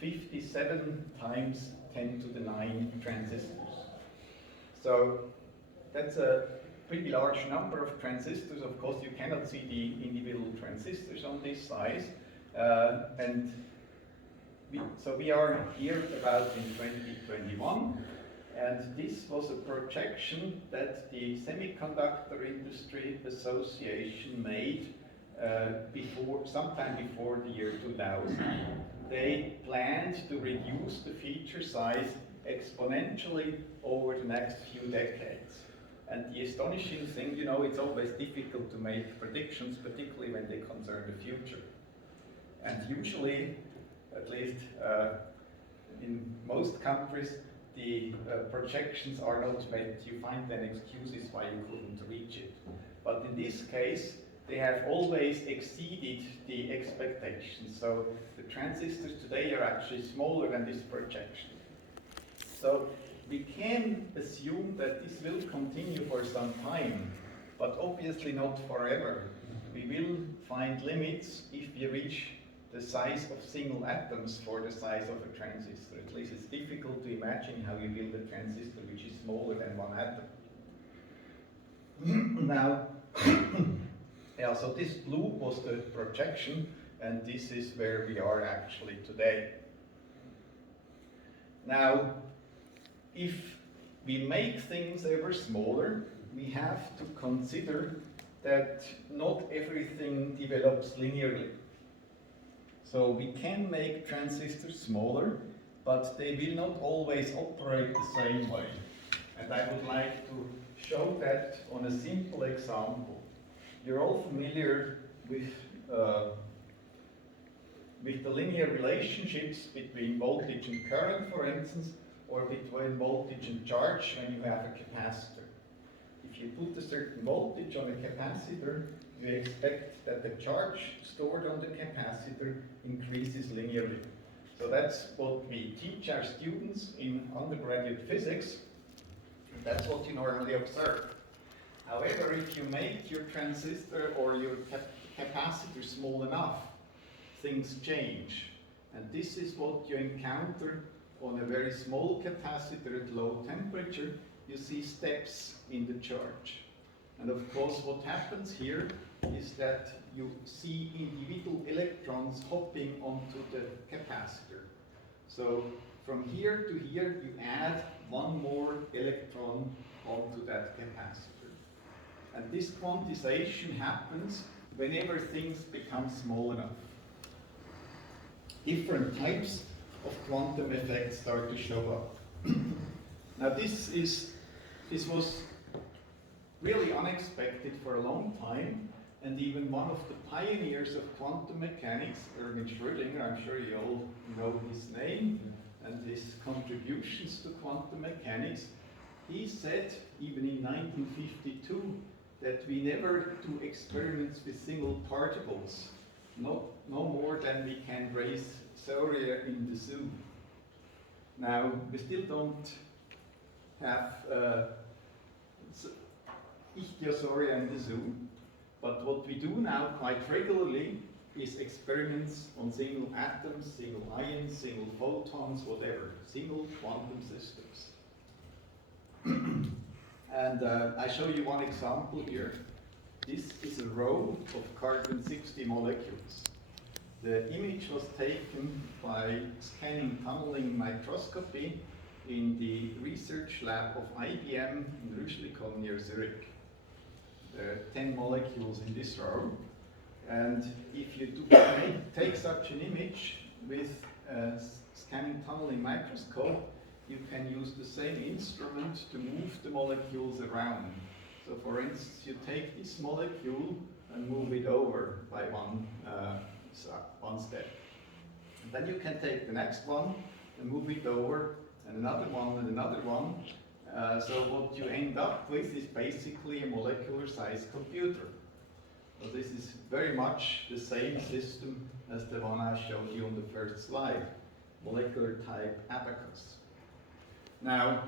57 times 10 to the 9 transistors. So that's a pretty large number of transistors. Of course, you cannot see the individual transistors on this size. So we are here about in 2021, and this was a projection that the Semiconductor Industry Association made sometime before the year 2000. They planned to reduce the feature size exponentially over the next few decades. And the astonishing thing, you know, it's always difficult to make predictions, particularly when they concern the future. And usually, at least in most countries, the projections are not made. You find then excuses why you couldn't reach it. But in this case, they have always exceeded the expectations. So the transistors today are actually smaller than this projection. So we can assume that this will continue for some time, but obviously not forever. We will find limits if we reach the size of single atoms for the size of a transistor. At least it's difficult to imagine how you build a transistor which is smaller than one atom. Now, yeah, so this blue was the projection, and this is where we are actually today. Now, if we make things ever smaller, we have to consider that not everything develops linearly. So we can make transistors smaller, but they will not always operate the same way. And I would like to show that on a simple example. You're all familiar with the linear relationships between voltage and current, for instance, or between voltage and charge when you have a capacitor. If you put a certain voltage on a capacitor, you expect that the charge stored on the capacitor increases linearly. So that's what we teach our students in undergraduate physics. That's what you normally observe. However, if you make your transistor or your capacitor small enough, things change. And this is what you encounter on a very small capacitor at low temperature. You see steps in the charge. And of course, what happens here is that you see individual electrons hopping onto the capacitor. So from here to here, you add one more electron onto that capacitor. And this quantization happens whenever things become small enough. Different types of quantum effects start to show up. Now this was really unexpected for a long time, and even one of the pioneers of quantum mechanics, Erwin Schrödinger, I'm sure you all know his name and his contributions to quantum mechanics, he said, even in 1952, that we never do experiments with single particles, no more than we can raise Thoria in the zoo. Now, we still don't have Ichthyosaurus in the zoo, but what we do now quite regularly is experiments on single atoms, single ions, single photons, whatever, single quantum systems. And I show you one example here. This is a row of carbon-60 molecules. The image was taken by scanning tunneling microscopy in the research lab of IBM in Rüschlikon near Zurich. There are 10 molecules in this row. And if you take such an image with a scanning tunneling microscope, you can use the same instrument to move the molecules around. So for instance, you take this molecule and move it over by one step. And then you can take the next one and move it over, and another one and another one. So what you end up with is basically a molecular-sized computer. So this is very much the same system as the one I showed you on the first slide, molecular type abacus. Now,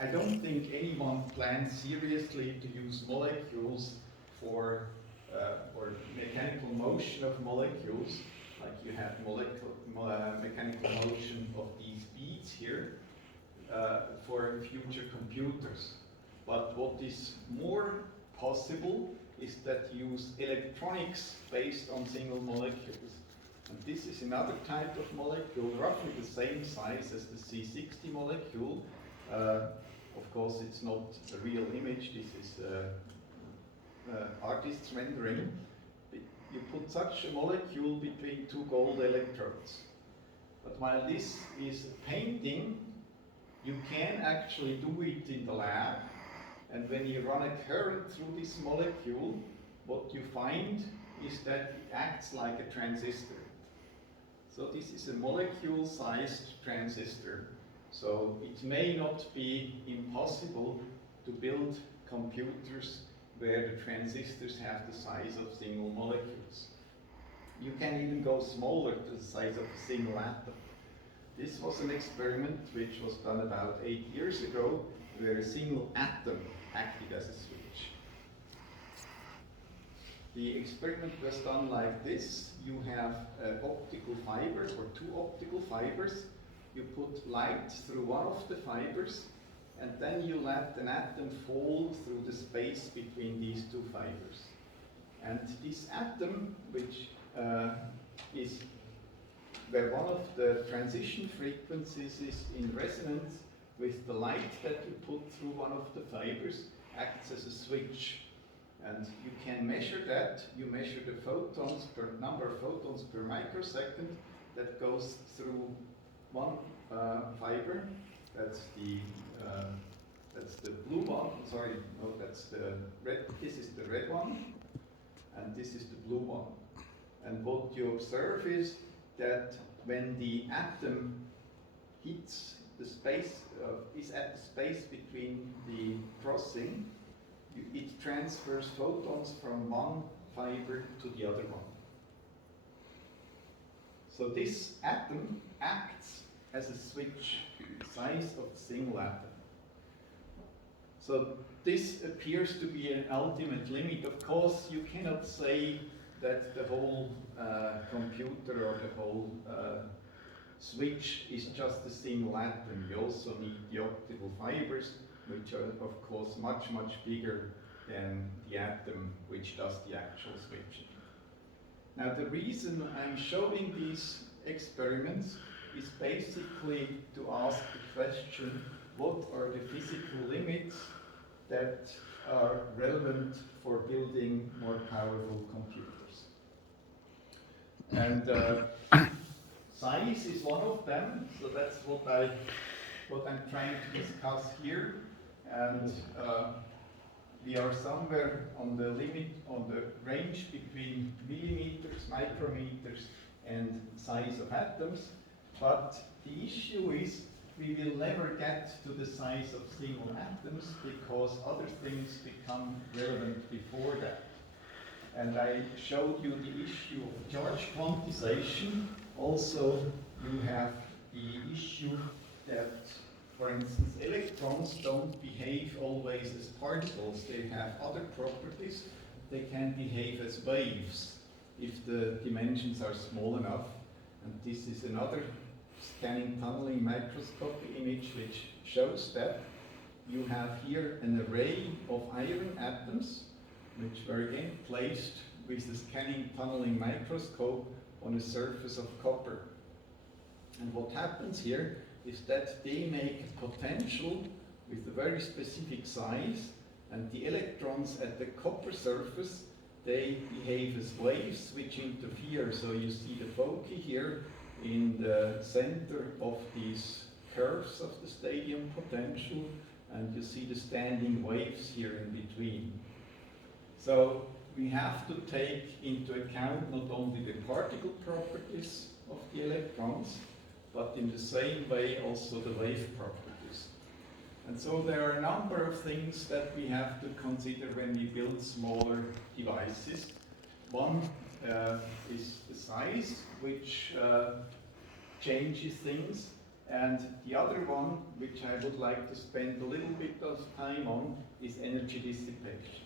I don't think anyone plans seriously to use molecules for mechanical motion of molecules, like you have mechanical for future computers. But what is more possible is that you use electronics based on single molecules. And this is another type of molecule, roughly the same size as the C60 molecule. Of course, it's not a real image, this is artist's rendering. You put such a molecule between two gold electrodes. But while this is a painting, you can actually do it in the lab. And when you run a current through this molecule, what you find is that it acts like a transistor. So this is a molecule-sized transistor. So it may not be impossible to build computers where the transistors have the size of single molecules. You can even go smaller to the size of a single atom. This was an experiment which was done about 8 years ago, where a single atom acted as a switch. The experiment was done like this. You have optical fibers, or two optical fibers. You put light through one of the fibers, and then you let an atom fall through the space between these two fibers. And this atom, which is where one of the transition frequencies is in resonance with the light that you put through one of the fibers, acts as a switch. And you can measure that. You measure the photons per number of photons per microsecond that goes through one fiber. That's the blue one. Sorry, no, that's the red. This is the red one, and this is the blue one. And what you observe is that when the atom hits the space, is at the space between the crossing, it transfers photons from one fiber to the other one. So this atom acts as a switch, size of a single atom. So this appears to be an ultimate limit. Of course, you cannot say that the whole computer or the whole switch is just a single atom. You also need the optical fibers, which are of course much bigger than the atom which does the actual switching. Now the reason I'm showing these experiments is basically to ask the question, what are the physical limits that are relevant for building more powerful computers? And size is one of them, so that's what I'm trying to discuss here. And we are somewhere on the limit, on the range between millimeters, micrometers, and size of atoms. But the issue is we will never get to the size of single atoms because other things become relevant before that. And I showed you the issue of charge quantization. Also, you have the issue that, for instance, electrons don't behave always as particles. They have other properties. They can behave as waves if the dimensions are small enough. And this is another scanning tunneling microscopy image which shows that. You have here an array of iron atoms which were again placed with a scanning tunneling microscope on a surface of copper. And what happens here is that they make a potential with a very specific size, and the electrons at the copper surface, they behave as waves which interfere. So you see the foci here in the center of these curves of the stadium potential, and you see the standing waves here in between. So we have to take into account not only the particle properties of the electrons, but in the same way also the wave properties. And so there are a number of things that we have to consider when we build smaller devices. One is the size, which changes things. And the other one, which I would like to spend a little bit of time on, is energy dissipation.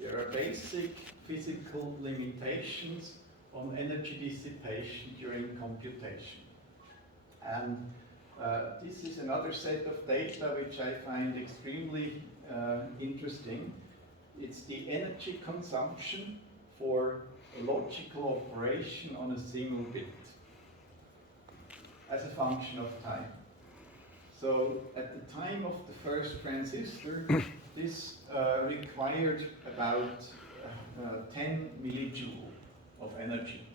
There are basic physical limitations on energy dissipation during computation. And This is another set of data which I find extremely interesting. It's the energy consumption for a logical operation on a single bit as a function of time. So at the time of the first transistor, this required about 10 millijoule of energy.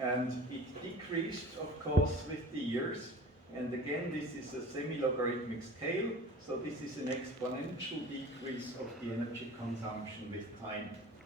And it decreased, of course, with the years. And again, this is a semi-logarithmic scale, so this is an exponential decrease of the energy consumption with time.